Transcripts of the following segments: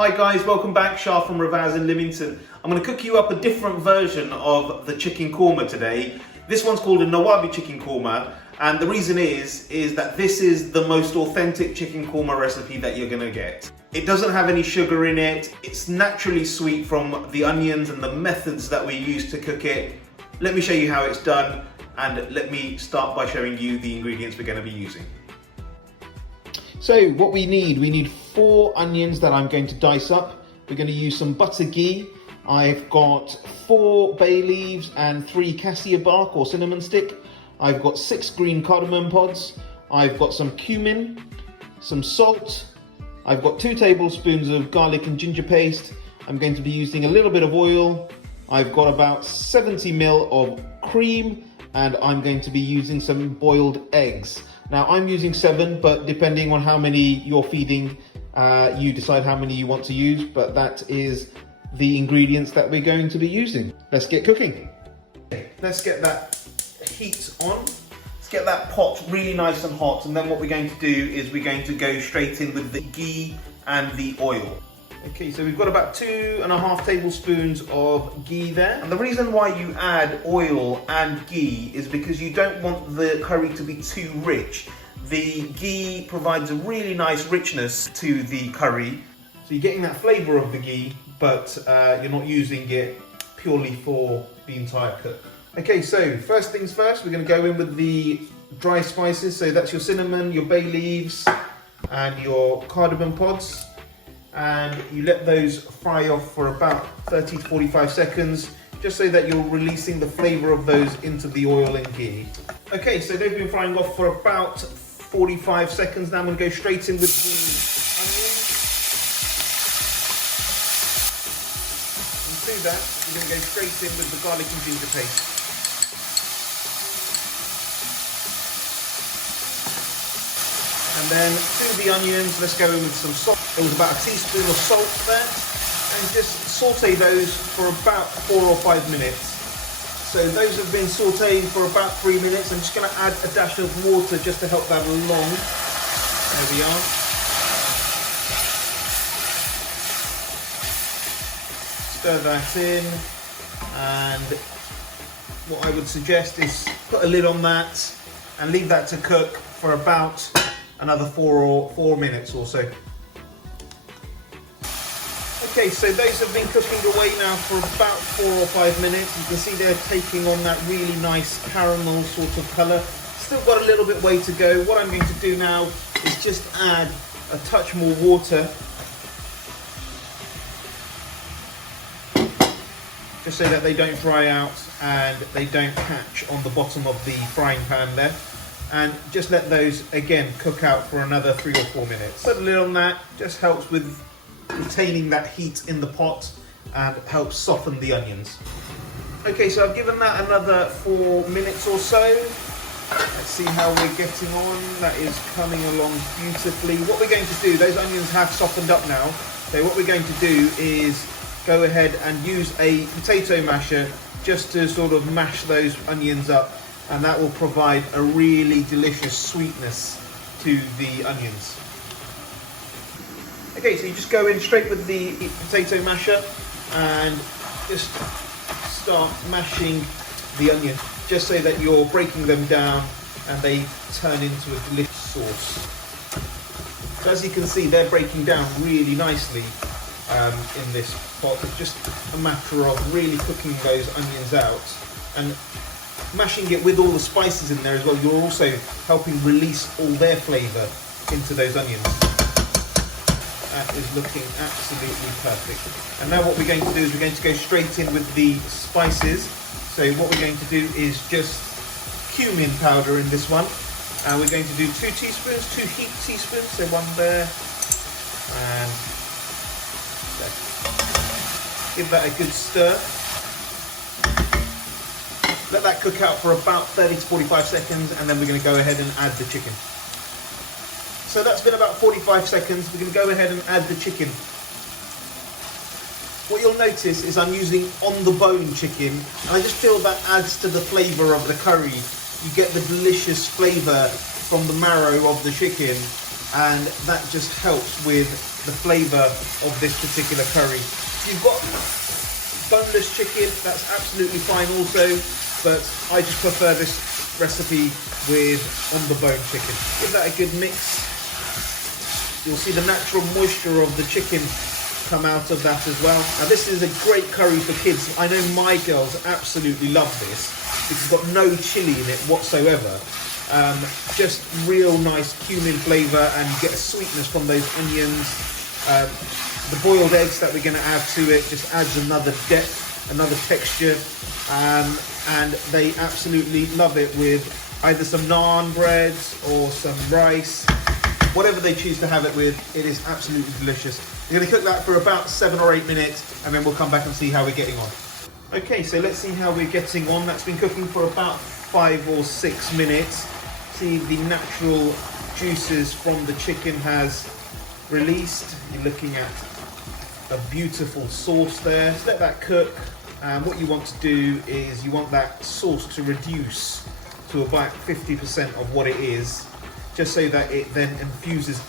Hi guys, welcome back. Shah from Rivaaz in Lymington. I'm going to cook you up a different version of the chicken korma today. This one's called a NAWABI chicken korma, and the reason is that this is the most authentic chicken korma recipe that you're going to get. It doesn't have any sugar in it. It's naturally sweet from the onions and the methods that we use to cook it. Let me show you how it's done, and let me start by showing you the ingredients we're going to be using. So what we need 4 onions that I'm going to dice up. We're going to use some butter ghee. I've got 4 bay leaves and 3 cassia bark or cinnamon stick. I've got 6 green cardamom pods. I've got some cumin, some salt. I've got 2 tablespoons of garlic and ginger paste. I'm going to be using a little bit of oil. I've got about 70 ml of cream, and I'm going to be using some boiled eggs. Now I'm using 7, but depending on how many you're feeding, you decide how many you want to use, but that is the ingredients that we're going to be using. Let's get cooking. Let's get that heat on. Let's get that pot really nice and hot, and then what we're going to do is we're going to go straight in with the ghee and the oil. Okay, so we've got about 2.5 tablespoons of ghee there. And the reason why you add oil and ghee is because you don't want the curry to be too rich. The ghee provides a really nice richness to the curry. So you're getting that flavour of the ghee, but you're not using it purely for the entire cook. Okay, so first things first, we're going to go in with the dry spices. So that's your cinnamon, your bay leaves, and your cardamom pods. And you let those fry off for about 30 to 45 seconds, just so that you're releasing the flavour of those into the oil and ghee. Okay, so they've been frying off for about 45 seconds. Now I'm going to go straight in with the onions. And to that, you're going to go straight in with the garlic and ginger paste. And then to the onions, let's go in with some salt. There was about a teaspoon of salt there, and just saute those for about 4 or 5 minutes. So those have been sauteing for about 3 minutes. I'm just going to add a dash of water just to help that along. There we are. Stir that in, and what I would suggest is put a lid on that and leave that to cook for about another 4 minutes or so. Okay, so those have been cooking away now for about 4 or 5 minutes. You can see they're taking on that really nice caramel sort of colour. Still got a little bit way to go. What I'm going to do now is just add a touch more water, just so that they don't dry out and they don't catch on the bottom of the frying pan there. And just let those again cook out for another 3 or 4 minutes. Put a lid on that, just helps with retaining that heat in the pot and helps soften the onions. Okay, so I've given that another 4 minutes or so. Let's see how we're getting on. That is coming along beautifully. What we're going to do, those onions have softened up now. So what we're going to do is go ahead and use a potato masher just to sort of mash those onions up, and that will provide a really delicious sweetness to the onions. Okay, so you just go in straight with the potato masher and just start mashing the onion, just so that you're breaking them down and they turn into a delicious sauce. So as you can see, they're breaking down really nicely in this pot. It's just a matter of really cooking those onions out and mashing it with all the spices in there as well. You're also helping release all their flavour into those onions. That is looking absolutely perfect. And now what we're going to do is we're going to go straight in with the spices. So what we're going to do is just cumin powder in this one. And we're going to do 2 teaspoons, 2 heaped teaspoons. So 1 there, and there. Give that a good stir. Let that cook out for about 30 to 45 seconds, and then we're going to go ahead and add the chicken. So that's been about 45 seconds. We're going to go ahead and add the chicken. What you'll notice is I'm using on-the-bone chicken, and I just feel that adds to the flavour of the curry. You get the delicious flavour from the marrow of the chicken, and that just helps with the flavour of this particular curry. If you've got boneless chicken, that's absolutely fine also, but I just prefer this recipe with on the bone chicken. Give that a good mix. You'll see the natural moisture of the chicken come out of that as well. Now this is a great curry for kids. I know my girls absolutely love this. It's got no chili in it whatsoever. Just real nice cumin flavour, and you get a sweetness from those onions. The boiled eggs that we're going to add to it just adds another depth, another texture, and they absolutely love it with either some naan breads or some rice. Whatever they choose to have it with, it is absolutely delicious. We're going to cook that for about 7 or 8 minutes, and then we'll come back and see how we're getting on. Okay, so let's see how we're getting on. That's been cooking for about 5 or 6 minutes. See, the natural juices from the chicken has released. You're looking at a beautiful sauce there. Just let that cook. And what you want to do is you want that sauce to reduce to about 50% of what it is, just so that it then infuses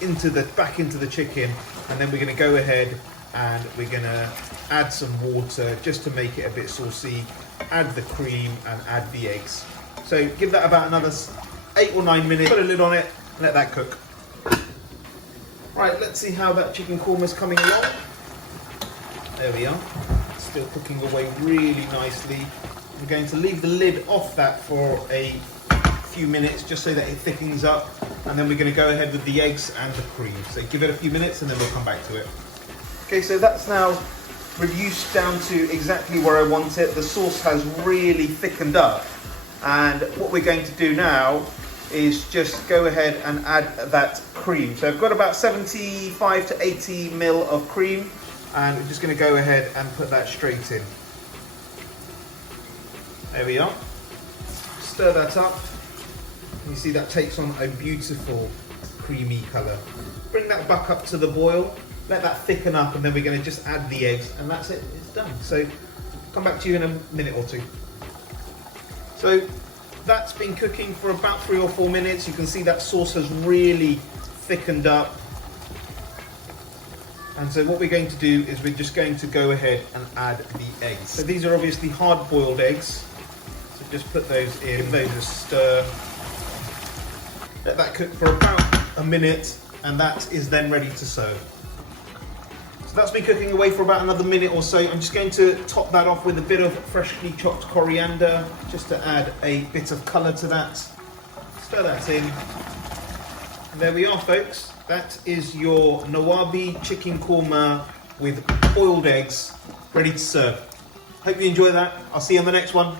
back into the chicken. And then we're going to go ahead and we're going to add some water just to make it a bit saucy, add the cream and add the eggs. So give that about another 8 or 9 minutes, put a lid on it, let that cook. Right, let's see how that chicken korma is coming along. There we are, still cooking away really nicely. We're going to leave the lid off that for a few minutes just so that it thickens up, and then we're going to go ahead with the eggs and the cream. So give it a few minutes and then we'll come back to it. Okay, so that's now reduced down to exactly where I want it. The sauce has really thickened up, and what we're going to do now is just go ahead and add that cream. So I've got about 75 to 80 ml of cream, and we're just going to go ahead and put that straight in. There we are. Stir that up. You see that takes on a beautiful creamy colour. Bring that back up to the boil, let that thicken up, and then we're going to just add the eggs, and that's it, it's done. So come back to you in a minute or two. So that's been cooking for about 3 or 4 minutes. You can see that sauce has really thickened up. And so what we're going to do is we're just going to go ahead and add the eggs. So these are obviously hard-boiled eggs. So just put those in, give those a stir. Let that cook for about a minute, and that is then ready to serve. So that's been cooking away for about another minute or so. I'm just going to top that off with a bit of freshly chopped coriander, just to add a bit of colour to that. Stir that in. And there we are, folks. That is your NAWABI chicken korma with boiled eggs, ready to serve. Hope you enjoy that. I'll see you on the next one.